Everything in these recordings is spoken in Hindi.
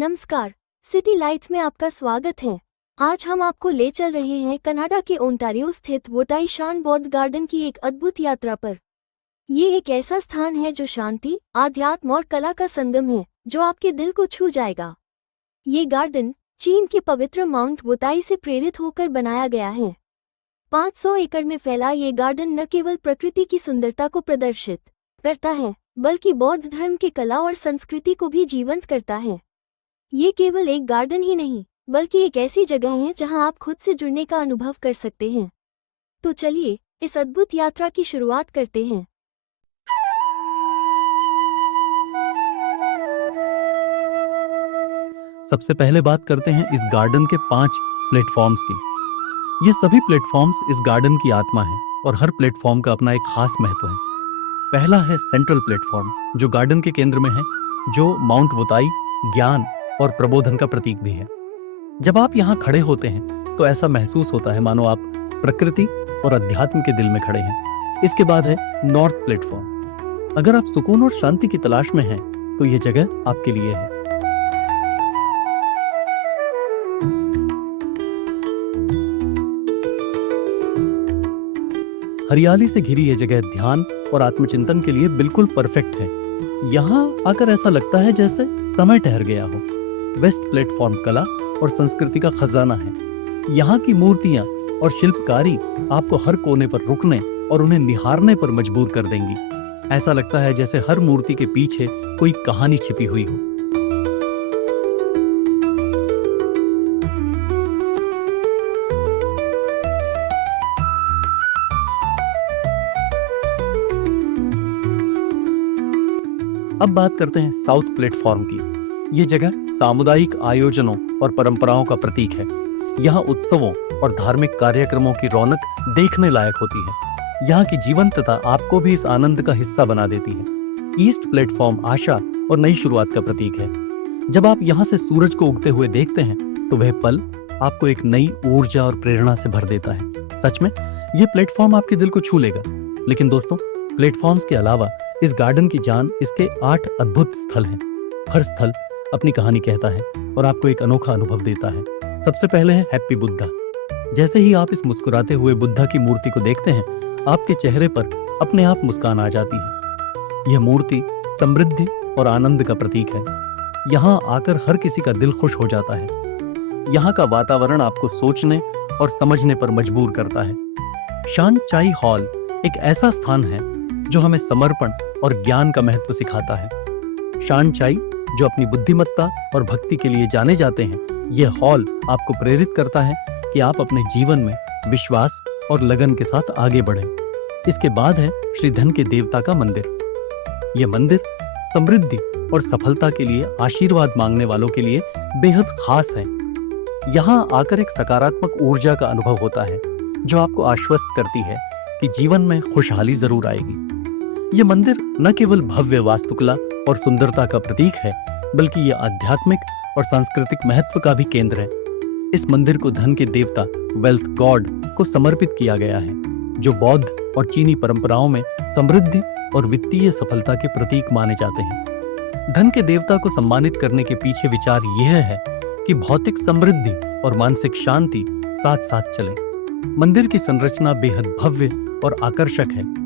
नमस्कार, सिटी लाइट्स में आपका स्वागत है। आज हम आपको ले चल रहे हैं कनाडा के ओंटारियो स्थित वोटाई शान बौद्ध गार्डन की एक अद्भुत यात्रा पर। ये एक ऐसा स्थान है जो शांति, आध्यात्म और कला का संगम है, जो आपके दिल को छू जाएगा। ये गार्डन चीन के पवित्र माउंट वोताई से प्रेरित होकर बनाया गया है। 500 एकड़ में फैला ये गार्डन न केवल प्रकृति की सुंदरता को प्रदर्शित करता है, बल्कि बौद्ध धर्म के कला और संस्कृति को भी जीवंत करता है। ये केवल एक गार्डन ही नहीं, बल्कि एक ऐसी जगह है जहां आप खुद से जुड़ने का अनुभव कर सकते हैं। तो चलिए इस अद्भुत यात्रा की शुरुआत करते हैं। सबसे पहले बात करते हैं इस गार्डन के 5 प्लेटफॉर्म्स की। ये सभी प्लेटफॉर्म्स इस गार्डन की आत्मा हैं और हर प्लेटफॉर्म का अपना एक खास महत्व है। पहला है सेंट्रल प्लेटफॉर्म, जो गार्डन के केंद्र में है, जो माउंट वोताई, ज्ञान और प्रबोधन का प्रतीक भी है। जब आप यहाँ खड़े होते हैं तो ऐसा महसूस होता है मानो आप प्रकृति और अध्यात्म के दिल में खड़े हैं। इसके बाद है नॉर्थ प्लेटफॉर्म। अगर आप सुकून और शांति की तलाश में हैं तो ये जगह आपके लिए है। हरियाली से घिरी ये जगह ध्यान और आत्मचिंतन के लिए बिल्कुल परफेक्ट है। यहाँ आकर ऐसा लगता है जैसे समय ठहर गया हो। वेस्ट प्लेटफॉर्म कला और संस्कृति का खजाना है। यहाँ की मूर्तियां और शिल्पकारी आपको हर कोने पर रुकने और उन्हें निहारने पर मजबूर कर देंगी। ऐसा लगता है जैसे हर मूर्ति के पीछे कोई कहानी छिपी हुई हो। अब बात करते हैं साउथ प्लेटफॉर्म की। ये जगह सामुदायिक आयोजनों और परंपराओं का प्रतीक है। यहाँ उत्सवों और धार्मिक कार्यक्रमों की रौनक देखने लायक होती है। यहाँ की जीवंतता आपको भी इस आनंद का हिस्सा बना देती है। ईस्ट प्लेटफॉर्म आशा और नई शुरुआत का प्रतीक है। जब आप यहाँ से सूरज को उगते हुए देखते हैं तो वह पल आपको एक नई ऊर्जा और प्रेरणा से भर देता है। सच में ये प्लेटफॉर्म आपके दिल को छू लेगा। लेकिन दोस्तों, प्लेटफॉर्म्स के अलावा इस गार्डन की जान इसके 8 अद्भुत स्थल हैं। हर स्थल अपनी कहानी कहता है और आपको एक अनोखा अनुभव देता है। सबसे पहले है हैप्पी बुद्धा। जैसे ही आप इस मुस्कुराते हुए बुद्धा की मूर्ति को देखते हैं, आपके चेहरे पर अपने आप मुस्कान आ जाती है। यह मूर्ति समृद्धि और आनंद का प्रतीक है। यहाँ आकर हर किसी का दिल खुश हो जाता है। यहाँ का वातावरण आपको सोचने और समझने पर मजबूर करता है। शान चाई हॉल एक ऐसा स्थान है जो हमें समर्पण और ज्ञान का महत्व सिखाता है। शान चाई, जो अपनी बुद्धिमत्ता और भक्ति के लिए जाने जाते हैं, यह हॉल आपको प्रेरित करता है कि आप अपने जीवन में विश्वास और लगन के साथ आगे बढ़ें। इसके बाद है श्री धन के देवता का मंदिर। यह मंदिर समृद्धि और सफलता के लिए आशीर्वाद मांगने वालों के लिए बेहद खास है। यहाँ आकर एक सकारात्मक ऊर्जा का अनुभव होता है जो आपको आश्वस्त करती है कि जीवन में खुशहाली जरूर आएगी। यह मंदिर न केवल भव्य वास्तुकला और सुंदरता का प्रतीक है, बल्कि यह आध्यात्मिक और सांस्कृतिक महत्व का भी केंद्र है। इस मंदिर को धन के देवता वेल्थ गॉड को समर्पित किया गया है, जो बौद्ध और चीनी परंपराओं में समृद्धि और वित्तीय सफलता के प्रतीक माने जाते हैं। धन के देवता को सम्मानित करने के पीछे विचार यह है कि भौतिक समृद्धि और मानसिक शांति साथ साथ चले। मंदिर की संरचना बेहद भव्य और आकर्षक है।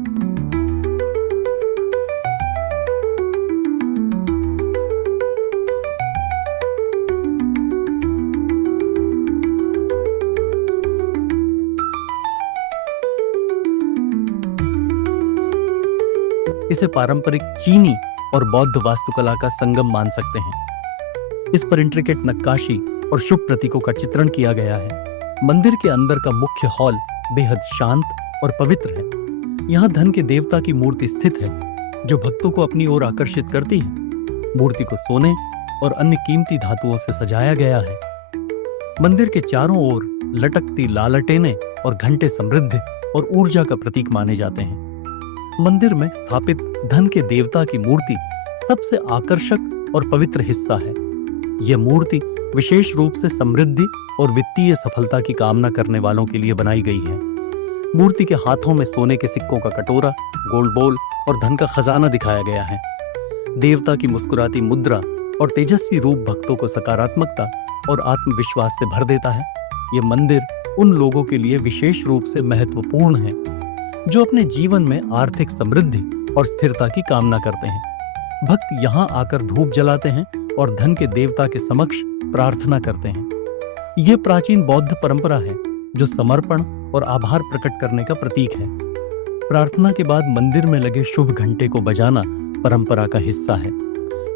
इसे पारंपरिक चीनी और बौद्ध वास्तुकला का संगम मान सकते हैं। इस पर इंट्रिकेट नक्काशी और शुभ प्रतीकों का चित्रण किया गया है। मंदिर के अंदर का मुख्य हॉल बेहद शांत और पवित्र है। यहाँ धन के देवता की मूर्ति स्थित है, जो भक्तों को अपनी ओर आकर्षित करती है। मूर्ति को सोने और अन्य कीमती धातुओं से सजाया गया है। मंदिर के चारों ओर लटकती लालटेनें और घंटे समृद्धि और ऊर्जा का प्रतीक माने जाते हैं। मंदिर में स्थापित धन के देवता की मूर्ति सबसे आकर्षक और पवित्र हिस्सा है। यह मूर्ति विशेष रूप से समृद्धि और वित्तीय सफलता की कामना करने वालों के लिए बनाई गई है। मूर्ति के हाथों में सोने के सिक्कों का कटोरा, गोल्ड बॉल और धन का खजाना दिखाया गया है। देवता की मुस्कुराती मुद्रा और तेजस्वी रूप भक्तों को सकारात्मकता और आत्मविश्वास से भर देता है। ये मंदिर उन लोगों के लिए विशेष रूप से महत्वपूर्ण है जो अपने जीवन में आर्थिक समृद्धि और स्थिरता की कामना करते हैं। भक्त यहाँ आकर धूप जलाते हैं और धन के देवता के समक्ष प्रार्थना करते हैं। यह प्राचीन बौद्ध परंपरा है जो समर्पण और आभार प्रकट करने का प्रतीक है। प्रार्थना के बाद मंदिर में लगे शुभ घंटे को बजाना परंपरा का हिस्सा है।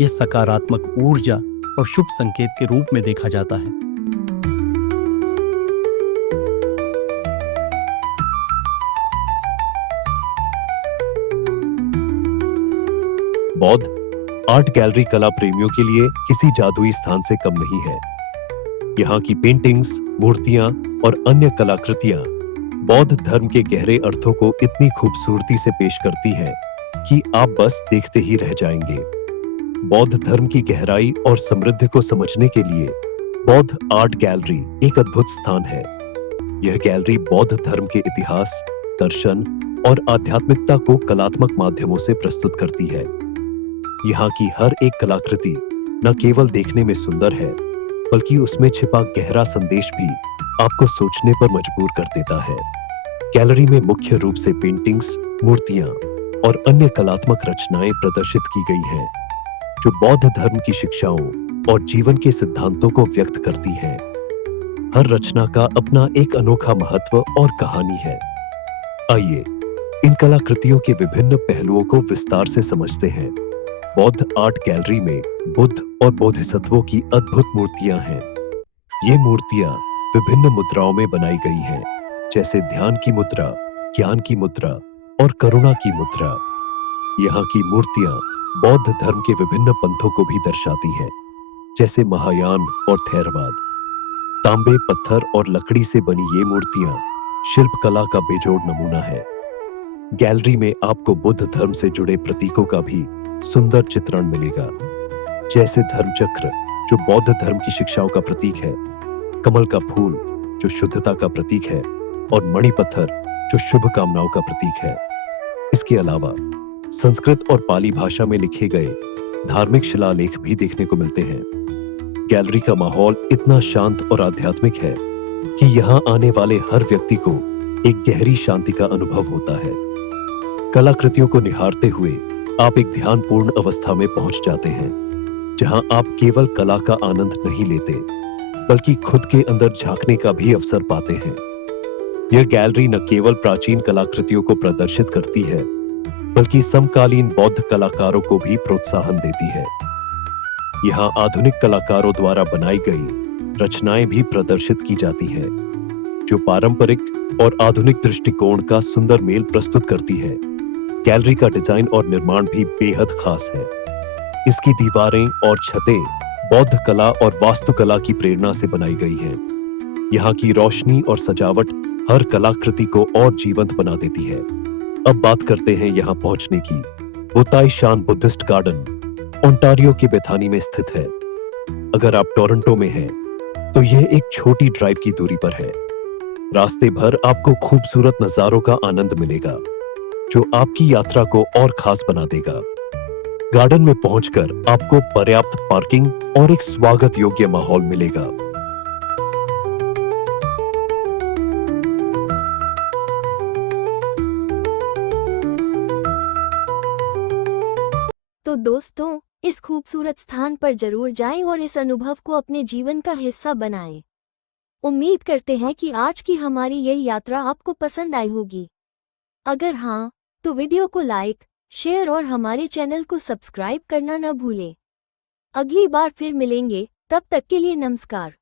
यह सकारात्मक ऊर्जा और शुभ संकेत के रूप में देखा जाता है। बौद्ध आर्ट गैलरी कला प्रेमियों के लिए किसी जादुई स्थान से कम नहीं है। यहाँ की पेंटिंग्स, मूर्तियां और अन्य कलाकृतियां बौद्ध धर्म के गहरे अर्थों को इतनी खूबसूरती से पेश करती है कि आप बस देखते ही रह जाएंगे। बौद्ध धर्म की गहराई और समृद्धि को समझने के लिए बौद्ध आर्ट गैलरी एक अद्भुत स्थान है। यह गैलरी बौद्ध धर्म के इतिहास, दर्शन और आध्यात्मिकता को कलात्मक माध्यमों से प्रस्तुत करती है। यहाँ की हर एक कलाकृति न केवल देखने में सुंदर है, बल्कि उसमें छिपा गहरा संदेश भी आपको सोचने पर मजबूर कर देता है। गैलरी में मुख्य रूप से पेंटिंग्स, मूर्तियां और अन्य कलात्मक रचनाएं प्रदर्शित की गई हैं, जो बौद्ध धर्म की शिक्षाओं और जीवन के सिद्धांतों को व्यक्त करती हैं। हर रचना का अपना एक अनोखा महत्व और कहानी है। आइए इन कलाकृतियों के विभिन्न पहलुओं को विस्तार से समझते हैं। बौद्ध आर्ट गैलरी में बुद्ध और बोधिसत्वों की अद्भुत मूर्तियां हैं। ये मूर्तियां विभिन्न मुद्राओं में बनाई गई हैं, जैसे ध्यान की मुद्रा, ज्ञान की मुद्रा और करुणा की मुद्रा। यहाँ की मूर्तियां बौद्ध धर्म के विभिन्न पंथों को भी दर्शाती हैं, जैसे महायान और थेरवाद। तांबे, पत्थर और लकड़ी से बनी ये मूर्तियां शिल्पकला का बेजोड़ नमूना है। गैलरी में आपको बुद्ध धर्म से जुड़े प्रतीकों का भी सुंदर चित्रण मिलेगा, जैसे धर्मचक्र जो बौद्ध धर्म की शिक्षाओं का प्रतीक है, कमल का फूल जो शुद्धता का प्रतीक है और मणिपत्थर जो शुभ कामनाओं का प्रतीक है। इसके अलावा संस्कृत और पाली भाषा में लिखे गए धार्मिक शिलालेख भी देखने को मिलते हैं। गैलरी का माहौल इतना शांत और आध्यात्मिक है कि यहाँ आने वाले हर व्यक्ति को एक गहरी शांति का अनुभव होता है। कलाकृतियों को निहारते हुए आप एक ध्यानपूर्ण अवस्था में पहुंच जाते हैं, जहां आप केवल कला का आनंद नहीं लेते, बल्कि खुद के अंदर झांकने का भी अवसर पाते हैं। यह गैलरी न केवल प्राचीन कलाकृतियों को प्रदर्शित करती है, बल्कि समकालीन बौद्ध कलाकारों को भी प्रोत्साहन देती है। यहाँ आधुनिक कलाकारों द्वारा बनाई गई रचनाएं भी प्रदर्शित की जाती है, जो पारंपरिक और आधुनिक दृष्टिकोण का सुंदर मेल प्रस्तुत करती है। गैलरी का डिजाइन और निर्माण भी बेहद खास है। इसकी दीवारें और छतें बौद्ध कला और वास्तुकला की प्रेरणा से बनाई गई हैं। यहाँ की रोशनी और सजावट हर कलाकृति को और जीवंत बना देती है। अब बात करते हैं यहाँ पहुंचने की। वो ताई शान बुद्धिस्ट गार्डन ओंटारियो के बेथानी में स्थित है। अगर आप टोरंटो में हैं, तो यह एक छोटी ड्राइव की दूरी पर है। रास्ते भर आपको खूबसूरत नजारों का आनंद मिलेगा, जो आपकी यात्रा को और खास बना देगा। गार्डन में पहुंचकर आपको पर्याप्त पार्किंग और एक स्वागत योग्य माहौल मिलेगा। तो दोस्तों, इस खूबसूरत स्थान पर जरूर जाएं और इस अनुभव को अपने जीवन का हिस्सा बनाएं। उम्मीद करते हैं कि आज की हमारी यह यात्रा आपको पसंद आई होगी। अगर हाँ, तो वीडियो को लाइक, शेयर और हमारे चैनल को सब्सक्राइब करना न भूलें। अगली बार फिर मिलेंगे, तब तक के लिए नमस्कार।